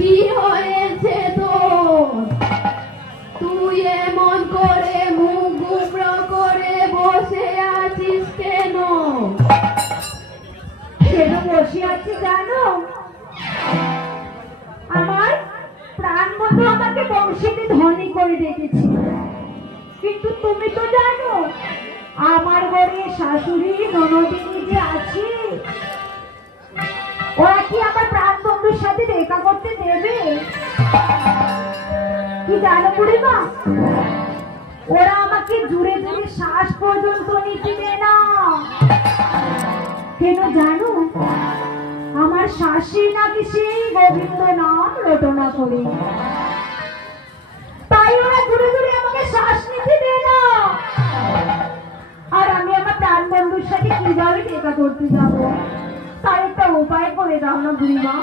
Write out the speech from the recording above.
কি হয়েছে তোর? তুই এমন করে মুখ গুমড়ো করে বসে আছিস কেন? কেন বসে আছি জানো? আমার প্রাণ বন্ধু আমাকে বংশীতে ধনী করে রেখেছে, কিন্তু তুমি তো জানো আমার ঘরে শাশুড়ি ননদিনী যে আছে, ওরা কি আমার প্রাণ বন্ধুর সাথে দেখা করতে দেবে? কি জানো বুড়িমা, ওরা আমাকে জুড়ে জুড়ে শ্বাস পর্যন্ত নিতে দেয় না। কেন জানো? আমার শাশুড়ি নাকি সেই গোবিন্দ নাম রটনা করে, তাই ওরা জুড়ে জুড়ে আমাকে শ্বাস নিতে দেয় না। আর আমি আমার প্রাণ বন্ধুর সাথে কিভাবে দেখা করতে যাবো, তার একটা উপায় করে দাও না বুড়িমা।